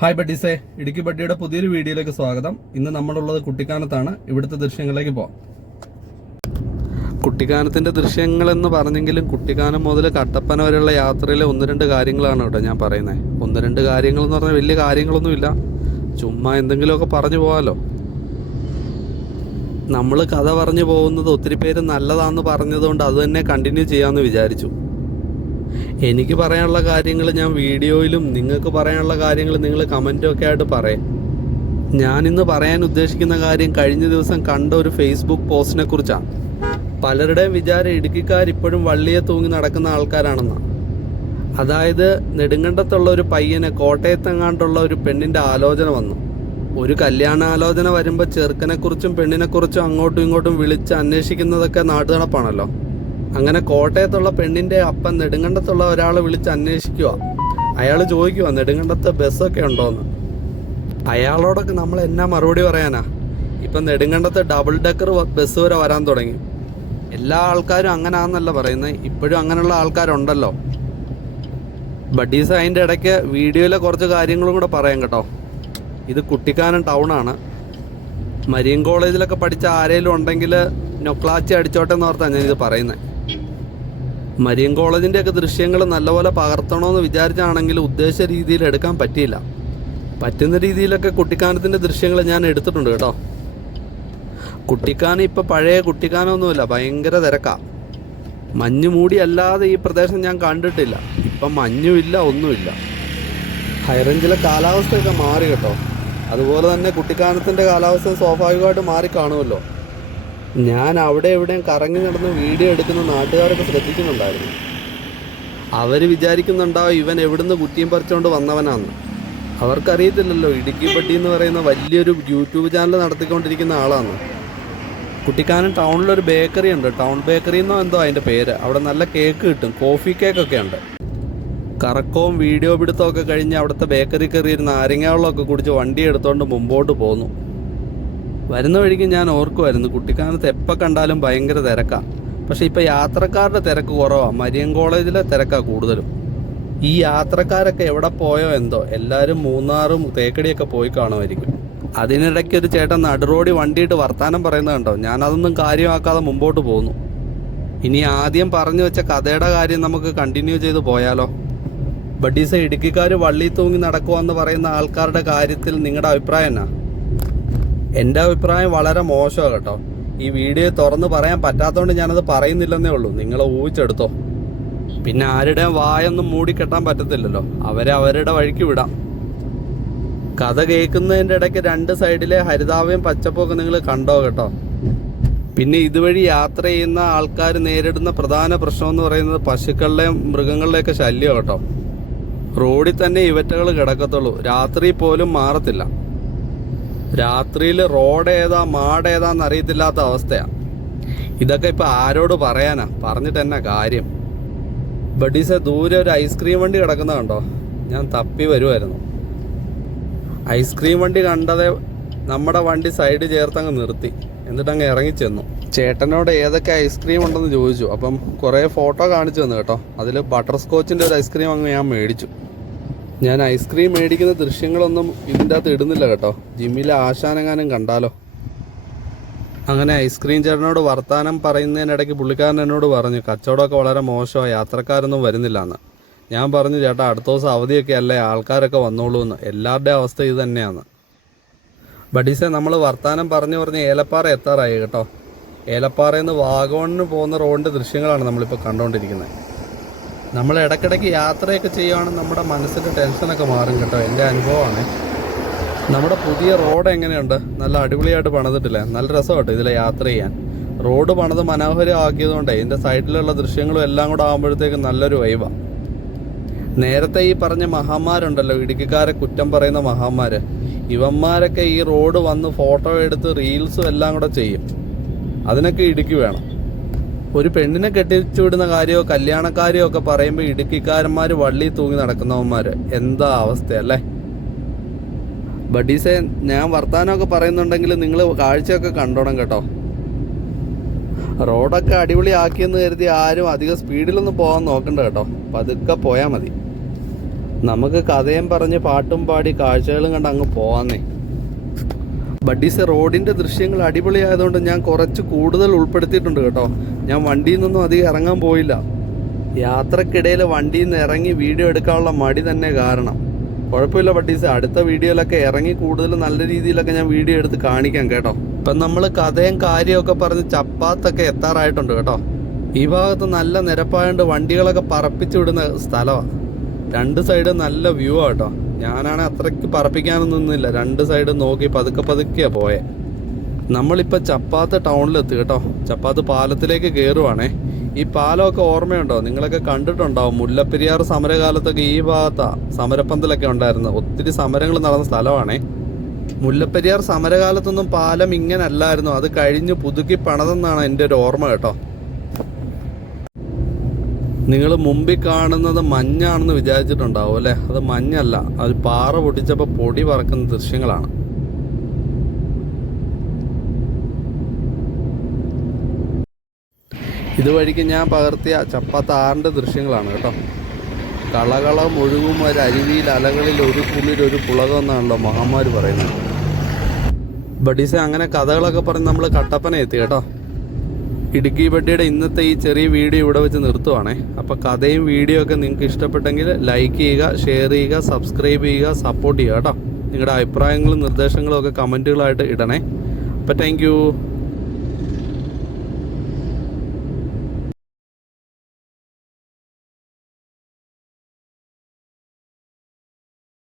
Hi ബഡീസേ, Idukki ബഡ്ഡിയുടെ പുതിയൊരു വീഡിയോയിലേക്ക് സ്വാഗതം. ഇന്ന് നമ്മളുള്ളത് കുട്ടിക്കാനത്താണ്. ഇവിടുത്തെ ദൃശ്യങ്ങളിലേക്ക് പോകാം. കുട്ടിക്കാനത്തിൻ്റെ ദൃശ്യങ്ങളെന്ന് പറഞ്ഞെങ്കിലും കുട്ടിക്കാനം മുതൽ കട്ടപ്പന വരെയുള്ള യാത്രയിലെ ഒന്ന് രണ്ട് കാര്യങ്ങളാണ് കേട്ടോ ഞാൻ പറയുന്നത്. ഒന്ന് രണ്ട് കാര്യങ്ങൾ എന്ന് പറഞ്ഞാൽ വലിയ കാര്യങ്ങളൊന്നുമില്ല, ചുമ്മാ എന്തെങ്കിലുമൊക്കെ പറഞ്ഞു പോകാമല്ലോ. നമ്മൾ കഥ പറഞ്ഞു പോകുന്നത് ഒത്തിരി പേര് നല്ലതാണെന്ന് പറഞ്ഞതുകൊണ്ട് അത് തന്നെ കണ്ടിന്യൂ ചെയ്യാമെന്ന് വിചാരിച്ചു. എനിക്ക് പറയാനുള്ള കാര്യങ്ങൾ ഞാൻ വീഡിയോയിലും, നിങ്ങൾക്ക് പറയാനുള്ള കാര്യങ്ങൾ നിങ്ങൾ കമൻറ്റൊക്കെ ആയിട്ട് പറയും. ഞാനിന്ന് പറയാൻ ഉദ്ദേശിക്കുന്ന കാര്യം കഴിഞ്ഞ ദിവസം കണ്ട ഒരു ഫേസ്ബുക്ക് പോസ്റ്റിനെ കുറിച്ചാണ്. പലരുടെയും വിചാരം ഇടുക്കിക്കാരിപ്പോഴും വള്ളിയെ തൂങ്ങി നടക്കുന്ന ആൾക്കാരാണെന്നാണ്. അതായത് നെടുങ്കണ്ടത്തുള്ള ഒരു പയ്യന് കോട്ടയത്തെങ്ങാണ്ടുള്ള ഒരു പെണ്ണിൻ്റെ ആലോചന വന്നു. ഒരു കല്യാണാലോചന വരുമ്പോൾ ചെറുക്കനെക്കുറിച്ചും പെണ്ണിനെക്കുറിച്ചും അങ്ങോട്ടും ഇങ്ങോട്ടും വിളിച്ച് അന്വേഷിക്കുന്നതൊക്കെ നാട്ടുനടപ്പാണല്ലോ. അങ്ങനെ കോട്ടയത്തുള്ള പെണ്ണിൻ്റെ അപ്പൻ നെടുങ്കണ്ടത്തുള്ള ഒരാളെ വിളിച്ച് അന്വേഷിക്കുക. അയാൾ ചോദിക്കുക നെടുങ്കണ്ടത്ത് ബസ്സൊക്കെ ഉണ്ടോയെന്ന്. അയാളോടൊക്കെ നമ്മൾ എന്നാ മറുപടി പറയാനാ? ഇപ്പം നെടുങ്കണ്ടത്ത് ഡബിൾ ഡെക്കർ ബസ് വരെ വരാൻ തുടങ്ങി. എല്ലാ ആൾക്കാരും അങ്ങനെയാണെന്നല്ല പറയുന്നത്, ഇപ്പോഴും അങ്ങനെയുള്ള ആൾക്കാരുണ്ടല്ലോ. ബഡീസ് അതിൻ്റെ ഇടയ്ക്ക് വീഡിയോയിലെ കുറച്ച് കാര്യങ്ങളും കൂടെ പറയാം കേട്ടോ. ഇത് കുട്ടിക്കാനം ടൗണാണ്. മരിയൻ കോളേജിലൊക്കെ പഠിച്ച ആരെങ്കിലും ഉണ്ടെങ്കിൽ നൊക്ലാച്ചി അടിച്ചോട്ടെ എന്ന് ഓർത്താണ് ഞാനിത് പറയുന്നത്. മരിയൻ കോളേജിൻ്റെയൊക്കെ ദൃശ്യങ്ങൾ നല്ലപോലെ പകർത്തണമെന്ന് വിചാരിച്ചാണെങ്കിൽ ഉദ്ദേശിച്ച രീതിയിൽ എടുക്കാൻ പറ്റിയില്ല. പറ്റുന്ന രീതിയിലൊക്കെ കുട്ടിക്കാനത്തിൻ്റെ ദൃശ്യങ്ങൾ ഞാൻ എടുത്തിട്ടുണ്ട് കേട്ടോ. കുട്ടിക്കാനം ഇപ്പം പഴയ കുട്ടിക്കാനമൊന്നുമില്ല, ഭയങ്കര തിരക്കാണ്. മഞ്ഞ് മൂടി അല്ലാതെ ഈ പ്രദേശം ഞാൻ കണ്ടിട്ടില്ല. ഇപ്പം മഞ്ഞുമില്ല, ഒന്നുമില്ല. ഹൈറേഞ്ചിലെ കാലാവസ്ഥയൊക്കെ മാറി കേട്ടോ. അതുപോലെ തന്നെ കുട്ടിക്കാനത്തിൻ്റെ കാലാവസ്ഥ സ്വാഭാവികമായിട്ട് മാറി കാണുമല്ലോ. ഞാൻ അവിടെ എവിടെയും കറങ്ങി നടന്ന് വീഡിയോ എടുക്കുന്ന നാട്ടുകാരൊക്കെ ശ്രദ്ധിക്കുന്നുണ്ടായിരുന്നു. അവർ വിചാരിക്കുന്നുണ്ടാവും ഇവൻ എവിടുന്ന് കുറ്റിയും പറിച്ചുകൊണ്ട് വന്നവനാന്ന്. അവർക്കറിയത്തില്ലല്ലോ ഇടുക്കി ബഡ്ഡി എന്ന് പറയുന്ന വലിയൊരു യൂട്യൂബ് ചാനൽ നടത്തിക്കൊണ്ടിരിക്കുന്ന ആളാണ്. കുട്ടിക്കാനം ടൗണിലൊരു ബേക്കറി ഉണ്ട്, ടൗൺ ബേക്കറി എന്നോ എന്തോ അതിൻ്റെ പേര്. അവിടെ നല്ല കേക്ക് കിട്ടും, കോഫി കേക്കൊക്കെ ഉണ്ട്. കറക്കവും വീഡിയോ പിടുത്തമൊക്കെ കഴിഞ്ഞ് അവിടുത്തെ ബേക്കറി കയറിയിരുന്ന നാരങ്ങാവെള്ളമൊക്കെ കുടിച്ച് വണ്ടി എടുത്തുകൊണ്ട് മുമ്പോട്ട് പോന്നു. വരുന്ന വഴിക്ക് ഞാൻ ഓർക്കുമായിരുന്നു കുട്ടിക്കാനത്ത് എപ്പോൾ കണ്ടാലും ഭയങ്കര തിരക്കാണ്. പക്ഷേ ഇപ്പോൾ യാത്രക്കാരുടെ തിരക്ക് കുറവാണ്, മരിയൻ കോളേജിലെ തിരക്കാണ് കൂടുതലും. ഈ യാത്രക്കാരൊക്കെ എവിടെ പോയോ എന്തോ, എല്ലാവരും മൂന്നാറും തേക്കടിയൊക്കെ പോയി കാണുമായിരിക്കും. അതിനിടയ്ക്ക് ഒരു ചേട്ടൻ നടുറോടി വണ്ടിയിട്ട് വർത്താനം പറയുന്നത് കണ്ടോ. ഞാനതൊന്നും കാര്യമാക്കാതെ മുമ്പോട്ട് പോന്നു. ഇനി ആദ്യം പറഞ്ഞു വെച്ച കഥയുടെ കാര്യം നമുക്ക് കണ്ടിന്യൂ ചെയ്ത് പോയാലോ? ബഡീസ, ഇടുക്കിക്കാർ വള്ളി തൂങ്ങി നടക്കുമെന്ന് പറയുന്ന ആൾക്കാരുടെ കാര്യത്തിൽ നിങ്ങളുടെ അഭിപ്രായം എന്നാ? എൻ്റെ അഭിപ്രായം വളരെ മോശമാണ് കേട്ടോ. ഈ വീഡിയോ തുറന്ന് പറയാൻ പറ്റാത്തതുകൊണ്ട് ഞാനത് പറയുന്നില്ലെന്നേ ഉള്ളൂ, നിങ്ങൾ ഊഹിച്ചെടുത്തോ. പിന്നെ ആരുടെയും വായൊന്നും മൂടിക്കെട്ടാൻ പറ്റത്തില്ലല്ലോ, അവരെ അവരുടെ വഴിക്ക് വിടാം. കഥ കേൾക്കുന്നതിൻ്റെ ഇടയ്ക്ക് രണ്ട് സൈഡിലെ ഹരിതാവയും പച്ചപ്പൊക്കെ നിങ്ങൾ കണ്ടോ കേട്ടോ. പിന്നെ ഇതുവഴി യാത്ര ചെയ്യുന്ന ആൾക്കാർ നേരിടുന്ന പ്രധാന പ്രശ്നം എന്ന് പറയുന്നത് പശുക്കളുടെയും മൃഗങ്ങളുടെയൊക്കെ ശല്യം കേട്ടോ. റോഡിൽ തന്നെ ഇവറ്റകൾ കിടക്കത്തുള്ളൂ, രാത്രി പോലും മാറത്തില്ല. രാത്രിയിൽ റോഡ് ഏതാ മാട് ഏതാന്ന് അറിയത്തില്ലാത്ത അവസ്ഥയാണ്. ഇതൊക്കെ ഇപ്പം ആരോട് പറയാനാ, പറഞ്ഞിട്ട് എന്നാ കാര്യം? ബഡീസെ, ദൂരെ ഒരു ഐസ്ക്രീം വണ്ടി കിടക്കുന്ന കണ്ടോ? ഞാൻ തപ്പി വരുമായിരുന്നു. ഐസ്ക്രീം വണ്ടി കണ്ടതേ നമ്മുടെ വണ്ടി സൈഡ് ചേർത്തങ്ങ് നിർത്തി, എന്നിട്ടങ്ങ് ഇറങ്ങിച്ചെന്നു. ചേട്ടനോട് ഏതൊക്കെ ഐസ്ക്രീം ഉണ്ടെന്ന് ചോദിച്ചു. അപ്പം കുറേ ഫോട്ടോ കാണിച്ചു തന്നു കേട്ടോ. അതിൽ ബട്ടർ സ്കോച്ചിൻ്റെ ഒരു ഐസ്ക്രീം അങ്ങ് ഞാൻ മേടിച്ചു. ഞാൻ ഐസ്ക്രീം മേടിക്കുന്ന ദൃശ്യങ്ങളൊന്നും ഇതിൻ്റെ അകത്ത് ഇടുന്നില്ല കേട്ടോ. ജിമ്മിലെ ആശാനെങ്ങാനും കണ്ടാലോ. അങ്ങനെ ഐസ്ക്രീം ചേട്ടനോട് വർത്താനം പറയുന്നതിനിടയ്ക്ക് പുള്ളിക്കാരൻ എന്നോട് പറഞ്ഞു കച്ചവടമൊക്കെ വളരെ മോശമാണ്, യാത്രക്കാരൊന്നും വരുന്നില്ല എന്ന്. ഞാൻ പറഞ്ഞു ചേട്ടാ, അടുത്ത ദിവസം അവധിയൊക്കെ അല്ലേ, ആൾക്കാരൊക്കെ വന്നോളൂ എന്ന്. എല്ലാവരുടെയും അവസ്ഥ ഇത് തന്നെയാണ്. ബഡീസെ, നമ്മൾ വർത്താനം പറഞ്ഞ് ഏലപ്പാറ എത്താറായി കേട്ടോ. ഏലപ്പാറയിൽ നിന്ന് വാഗമണിന് പോകുന്ന റോഡിൻ്റെ ദൃശ്യങ്ങളാണ് നമ്മളിപ്പോൾ കണ്ടുകൊണ്ടിരിക്കുന്നത്. നമ്മൾ ഇടയ്ക്കിടയ്ക്ക് യാത്രയൊക്കെ ചെയ്യുകയാണെങ്കിൽ നമ്മുടെ മനസ്സിൻ്റെ ടെൻഷനൊക്കെ മാറും കേട്ടോ. എൻ്റെ അനുഭവമാണ്. നമ്മുടെ പുതിയ റോഡ് എങ്ങനെയുണ്ട്? നല്ല അടിപൊളിയായിട്ട് പണിതിട്ടില്ലേ? നല്ല രസമായിട്ട് ഇതിൽ യാത്ര ചെയ്യാൻ. റോഡ് പണിത് മനോഹരമാക്കിയതുകൊണ്ട് ഇതിൻ്റെ സൈഡിലുള്ള ദൃശ്യങ്ങളും എല്ലാം കൂടെ ആകുമ്പോഴത്തേക്കും നല്ലൊരു വൈബാണ്. നേരത്തെ ഈ പറഞ്ഞ മഹാന്മാരുണ്ടല്ലോ, ഇടുക്കിക്കാരെ കുറ്റം പറയുന്ന മഹാന്മാർ, ഇവന്മാരൊക്കെ ഈ റോഡ് വന്ന് ഫോട്ടോ എടുത്ത് റീൽസും എല്ലാം കൂടെ ചെയ്യും. അതിനൊക്കെ ഇടുക്കി വേണം. ഒരു പെണ്ണിനെ കെട്ടിച്ചു വിടുന്ന കാര്യമോ കല്യാണക്കാരെയോ ഒക്കെ പറയുമ്പോൾ ഇടുക്കിക്കാരന്മാർ വള്ളി തൂങ്ങി നടക്കുന്നവന്മാർ, എന്താ അവസ്ഥയല്ലേ? ബഡീസെ, ഞാൻ വർത്താനമൊക്കെ പറയുന്നുണ്ടെങ്കിൽ നിങ്ങൾ കാഴ്ചയൊക്കെ കണ്ടോണം കേട്ടോ. റോഡൊക്കെ അടിപൊളി ആക്കിയെന്ന് കരുതി ആരും അധികം സ്പീഡിലൊന്നും പോകാൻ നോക്കണ്ട കേട്ടോ. പതുക്കെ പോയാൽ മതി. നമുക്ക് കഥയും പറഞ്ഞ് പാട്ടും പാടി കാഴ്ചകളും കണ്ട് അങ്ങ് പോവാന്നേ. ബഡീസ്, റോഡിൻ്റെ ദൃശ്യങ്ങൾ അടിപൊളിയായതുകൊണ്ട് ഞാൻ കുറച്ച് കൂടുതൽ ഉൾപ്പെടുത്തിയിട്ടുണ്ട് കേട്ടോ. ഞാൻ വണ്ടിയിൽ നിന്നും അധികം ഇറങ്ങാൻ പോയില്ല. യാത്രക്കിടയിൽ വണ്ടിയിൽ നിന്ന് ഇറങ്ങി വീഡിയോ എടുക്കാനുള്ള മടി തന്നെ കാരണം. കുഴപ്പമില്ല ബഡീസ്, അടുത്ത വീഡിയോയിലൊക്കെ ഇറങ്ങി കൂടുതൽ നല്ല രീതിയിലൊക്കെ ഞാൻ വീഡിയോ എടുത്ത് കാണിക്കാം കേട്ടോ. ഇപ്പം നമ്മൾ കഥയും കാര്യമൊക്കെ പറഞ്ഞ് ചപ്പാത്തൊക്കെ എത്താറായിട്ടുണ്ട് കേട്ടോ. ഈ ഭാഗത്ത് നല്ല നിരപ്പായതുകൊണ്ട് വണ്ടികളൊക്കെ പറപ്പിച്ചു വിടുന്ന സ്ഥലമാണ്. രണ്ട് സൈഡ് നല്ല വ്യൂ ആ കേട്ടോ. ഞാനാണ് അത്രയ്ക്ക് പറപ്പിക്കാനൊന്നും നിന്നില്ല, രണ്ട് സൈഡ് നോക്കി പതുക്കെ പതുക്കെയാണ് പോയെ. നമ്മളിപ്പോൾ ചപ്പാത്ത് ടൗണിലെത്തി കേട്ടോ. ചപ്പാത്ത് പാലത്തിലേക്ക് കയറുവാണേ. ഈ പാലമൊക്കെ ഓർമ്മയുണ്ടോ? നിങ്ങളൊക്കെ കണ്ടിട്ടുണ്ടാവും. മുല്ലപ്പെരിയാർ സമരകാലത്തൊക്കെ ഈ ഭാഗത്താണ് സമരപ്പന്തലൊക്കെ ഉണ്ടായിരുന്നു. ഒത്തിരി സമരങ്ങൾ നടന്ന സ്ഥലമാണേ. മുല്ലപ്പെരിയാർ സമരകാലത്തൊന്നും പാലം ഇങ്ങനെ അല്ലായിരുന്നു. അത് കഴിഞ്ഞ് പുതുക്കി പണിതെന്നാണ് എൻ്റെ ഒരു ഓർമ്മ കേട്ടോ. നിങ്ങൾ മുമ്പിൽ കാണുന്നത് മഞ്ഞാണെന്ന് വിചാരിച്ചിട്ടുണ്ടാവും അല്ലേ? അത് മഞ്ഞല്ല, അത് പാറ പൊട്ടിച്ചപ്പോൾ പൊടി പറക്കുന്ന ദൃശ്യങ്ങളാണ്. ഇതുവഴിക്ക് ഞാൻ പകർത്തിയ ചപ്പാത്ത് 6ന്റെ ദൃശ്യങ്ങളാണ് കേട്ടോ. കളകളം ഒഴുകും ഒരു അരുവിയിൽ അലകളിൽ ഒരു കുളിരൊരു പുളകം എന്നാണല്ലോ മഹാന്മാർ പറയുന്നത്. ബഡീസെ, അങ്ങനെ കഥകളൊക്കെ പറഞ്ഞ് നമ്മൾ കട്ടപ്പന എത്തി കേട്ടോ. ഇടുക്കി ബഡ്ഡിയുടെ ഇന്നത്തെ ഈ ചെറിയ വീഡിയോ ഇവിടെ വെച്ച് നിർത്തുവാണേ. അപ്പോൾ കഥയും വീഡിയോ ഒക്കെ നിങ്ങൾക്ക് ഇഷ്ടപ്പെട്ടെങ്കിൽ ലൈക്ക് ചെയ്യുക, ഷെയർ ചെയ്യുക, സബ്സ്ക്രൈബ് ചെയ്യുക, സപ്പോർട്ട് ചെയ്യുക കേട്ടോ. നിങ്ങളുടെ അഭിപ്രായങ്ങളും നിർദ്ദേശങ്ങളും ഒക്കെ കമൻറ്റുകളായിട്ട് ഇടണേ. അപ്പോൾ താങ്ക് യു.